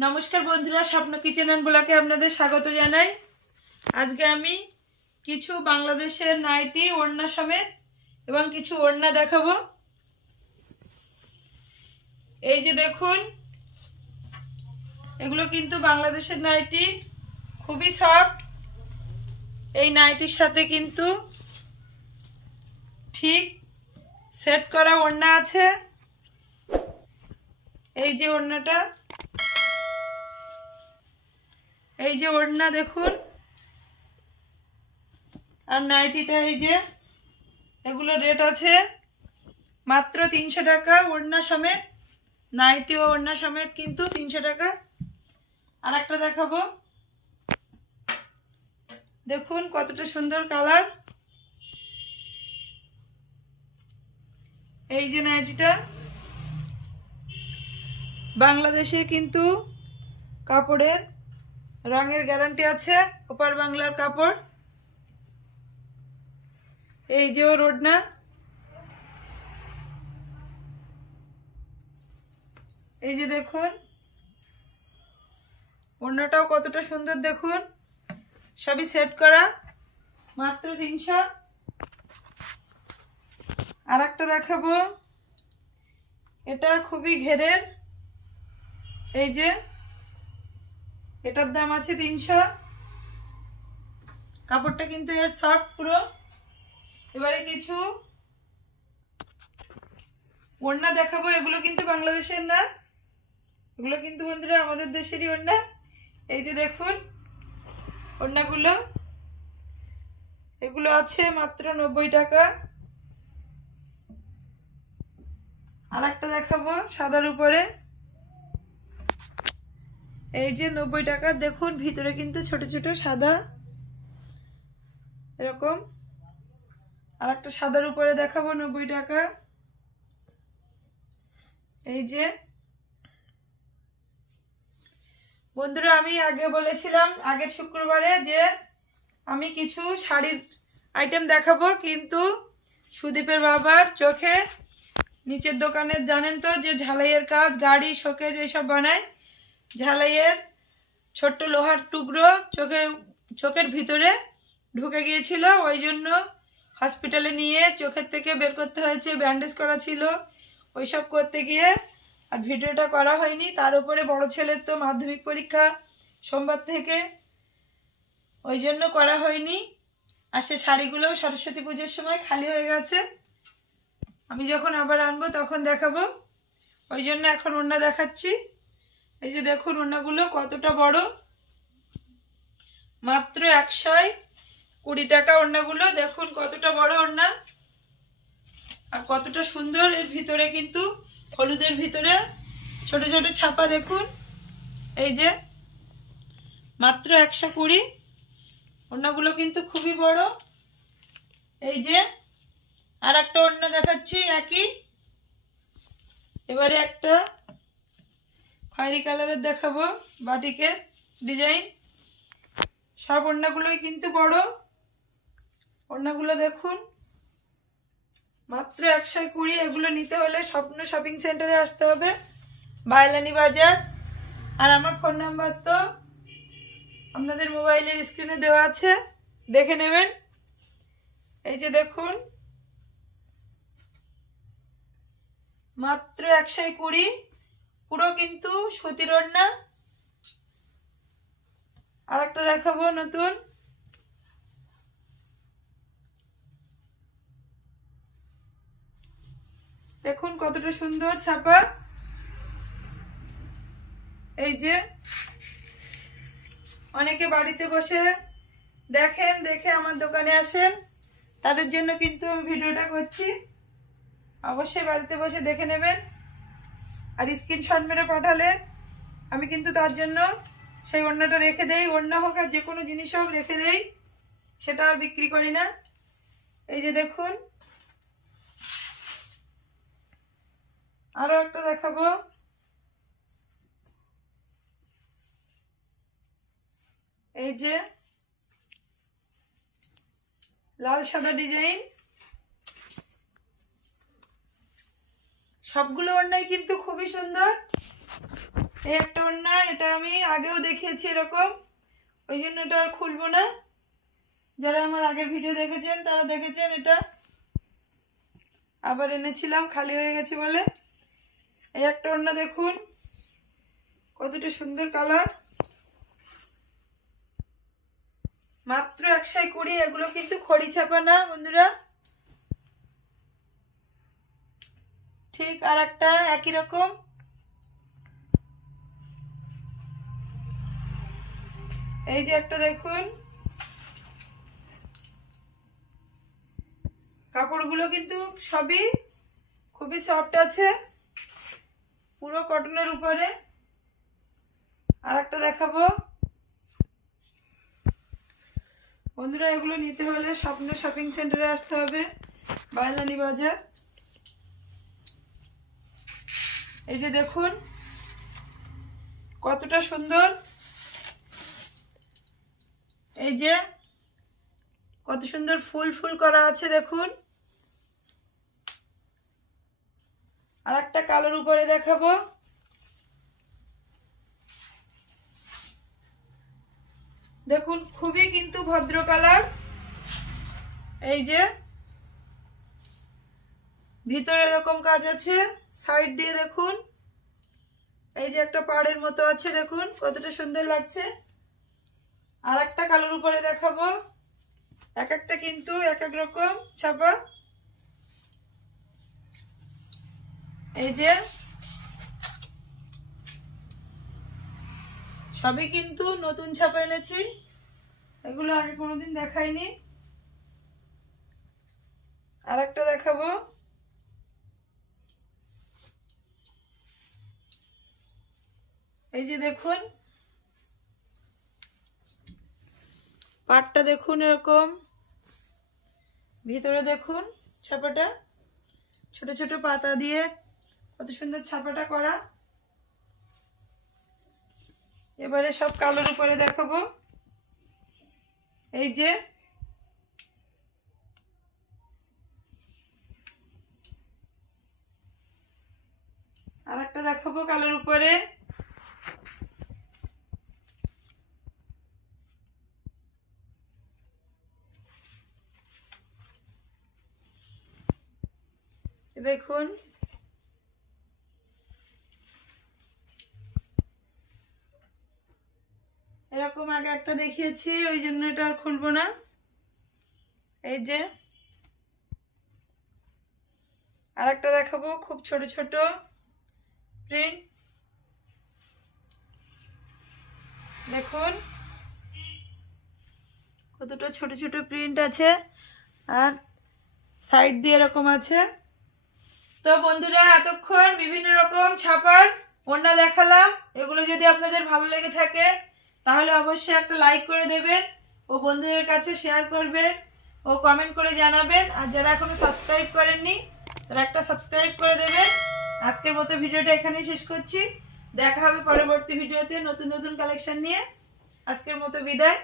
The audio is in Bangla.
नमस्कार बंधुरा स्वप्न किचेन एंड ब्लगे आपनादेर स्वागत जानाई। आज के आमी किछु बांग्लादेशेर नाइटी ओढ़ना समेत एवं किछु ओढ़ना देखाबो। এই যে দেখুন এগুলো কিন্তু বাংলাদেশের নাইটি, খুবই সফট। এই নাইটির সাথে কিন্তু ঠিক সেট করা ওড়না আছে। এই যে ওড়নাটা, এই যে ওড়না দেখুন, আর নাইটিটা এই যে, এগুলো রেট আছে মাত্র 300 টাকা ওড়না সমেত। नाइटी और ओढ़ना समेत किन्तु 300 टाका। और एक देखाबो, देखुन कतटा सुंदर कलर। এই যে নাইটিটা বাংলাদেশে কিন্তু কাপড়ের রঙের গ্যারান্টি আছে, ওপার বাংলার কাপড়। এই যে ওর ওড়না, এই যে দেখুন ওড়নাটাও কতটা সুন্দর, দেখুন সবই সেট করা মাত্র 300। আর একটা দেখাবো, এটা খুবই ঘেরের, এই যে এটার দাম আছে 300। কাপড়টা কিন্তু এর সফট পুরো। এবারে কিছু ওড়না দেখাবো, এগুলো কিন্তু বাংলাদেশের না, এগুলো কিন্তু বন্ধুরা আমাদের দেশেরই ওড়না। এই যে দেখুন ওড়নাগুলো, এগুলো আছে মাত্র 90 টাকা। আর একটা দেখাবো সাদার উপরে, এই যে 90 টাকা। দেখুন ভিতরে কিন্তু ছোট ছোট সাদা এরকম। আর একটা সাদার উপরে দেখাবো 90 টাকা। এই যে বন্ধুরা আমি আগে বলেছিলাম আগের শুক্রবারে যে আমি কিছু শাড়ির আইটেম দেখাবো, কিন্তু সুদীপের বাবার চোখে নিচের দোকানে জানেন তো যে ঝালাইয়ের কাজ, গাড়ি শোকেজ এইসব বানায়, ঝালাইয়ের ছোট্ট লোহার টুকরো চোখের ভিতরে ঢুকে গিয়েছিল, ওই জন্য হসপিটালে নিয়ে চোখের থেকে বের করতে হয়েছে, ব্যান্ডেজ করা ছিল। ওইসব করতে গিয়ে আর ভিডিওটা করা হয়নি। তার উপরে বড় ছেলের তো মাধ্যমিক পরীক্ষা সোমবার থেকে, ওই জন্য করা হয়নি। আর সে শাড়িগুলো সরস্বতী পুজোর সময় খালি হয়ে গেছে, আমি যখন আবার আনবো তখন দেখাবো, ওই জন্য এখন ওড়না দেখাচ্ছি। এই যে দেখুন ওড়নাগুলো কতটা বড়, মাত্র 120 টাকা ওড়নাগুলো। দেখুন কতটা বড় ওড়না আর কতটা সুন্দর। এর ভিতরে কিন্তু হলুদের ভিতরে ছোট ছোট ছাপা, দেখুন এই যে মাত্র 120। ওড়নাগুলো কিন্তু খুবই বড়। এই যে আর একটা ওড়না দেখাচ্ছি একই। এবারে একটা খয়েরি কালারের দেখাবো, বাটিকের ডিজাইন। সব ওড়নাগুলোই কিন্তু বড়। ওড়নাগুলো দেখুন মাত্র 120। এগুলো নিতে হলে স্বপ্ন শপিং সেন্টারে আসতে হবে, বাইলানি বাজার। আর আমার ফোন নাম্বার তো আপনাদের মোবাইলের স্ক্রিনে দেওয়া আছে, দেখে নেবেন। এই যে দেখুন মাত্র 120, পুরো কিন্তু সুতির ওড়না। আর একটা দেখাবো নতুন, দেখুন কতটা সুন্দর ছাপা। এই যে অনেকে বাড়িতে বসে দেখেন, দেখে আমার দোকানে আসেন, তাদের জন্য কিন্তু আমি ভিডিওটা করছি। অবশ্যই বাড়িতে বসে দেখে নেবেন। আর স্ক্রিনশট মেরে পাঠালে আমি কিন্তু তার জন্য সেই ওড়নাটা রেখে দেই, ওড়না হোক আর যে কোনো জিনিস হোক রেখে দেই, সেটা আর বিক্রি করি না। এই যে দেখুন আরো একটা দেখাবো, এই যে লাল সাদা ডিজাইন। সবগুলো ওড়নাই কিন্তু খুবই সুন্দর। এই একটা ওড়না, এটা আমি আগেও দেখিয়েছি এরকম, ওই জন্য এটা আর খুলবো না। যারা আমার আগের ভিডিও দেখেছেন তারা দেখেছেন। এটা আবার এনেছিলাম খালি হয়ে গেছে বলে। এই একটা ওড়না দেখুন কতটা সুন্দর কালার, মাত্র 120। এগুলো কিন্তু খড়ি ছাপা না বন্ধুরা, ঠিক আর একটা একই রকম। এই যে একটা দেখুন, কাপড়গুলো কিন্তু সবই খুবই সফট আছে, পুরো কটনের উপরে। আর একটা দেখাবো বন্ধুরা, এগুলো নিতে হলে স্বপ্ন শপিং সেন্টারে আসতে হবে, বায়লানি বাজার। এই যে দেখুন কতটা সুন্দর, এই যে কত সুন্দর ফুল ফুল করা আছে দেখুন। আর একটা কালোর উপরে দেখাবো, দেখুন খুবই কিন্তু ভদ্র কালার। এই যে ভিতরে এরকম কাজ আছে, সাইড দিয়ে দেখুন এই যে একটা পাড়ের মতো আছে, দেখুন কতটা সুন্দর লাগছে। আর একটা কালোর উপরে দেখাবো, এক একটা কিন্তু এক এক রকম ছাপা। এই যে সবই কিন্তু নতুন ছাপা এনেছি, এগুলো আগে কোনোদিন দেখাইনি। আর একটা দেখাবো, এই যে দেখুন পাটটা দেখুন এরকম, ভিতরে দেখুন ছাপাটা ছোট ছোট পাতা দিয়ে কত সুন্দর ছাপাটা করা। এবারে সব কালোর উপরে দেখাবো, এই যে আর একটা দেখাবো কালোর উপরে, দেখুন এরকম আগে একটা দেখিয়েছি, ওই জন্য এটা আর খুলবো না। এই যে আর একটা দেখাবো, খুব ছোট ছোট প্রিন্ট, দেখুন কতটা ছোট ছোট প্রিন্ট আছে, আর সাইড দিয়ে এরকম আছে। তো বন্ধুরা এতক্ষণ বিভিন্ন রকম ছাপার ওড়না দেখালাম, এগুলো যদি আপনাদের ভালো লেগে থাকে তাহলে অবশ্যই একটা লাইক করে দেবেন ও বন্ধুদের কাছে শেয়ার করবেন ও কমেন্ট করে জানাবেন। আর যারা এখনো সাবস্ক্রাইব করেননি তারা একটা সাবস্ক্রাইব করে দেবেন। আজকের মতো ভিডিওটা এখানেই শেষ করছি, দেখা হবে পরবর্তী ভিডিওতে নতুন নতুন কালেকশন নিয়ে। আজকের মতো বিদায়।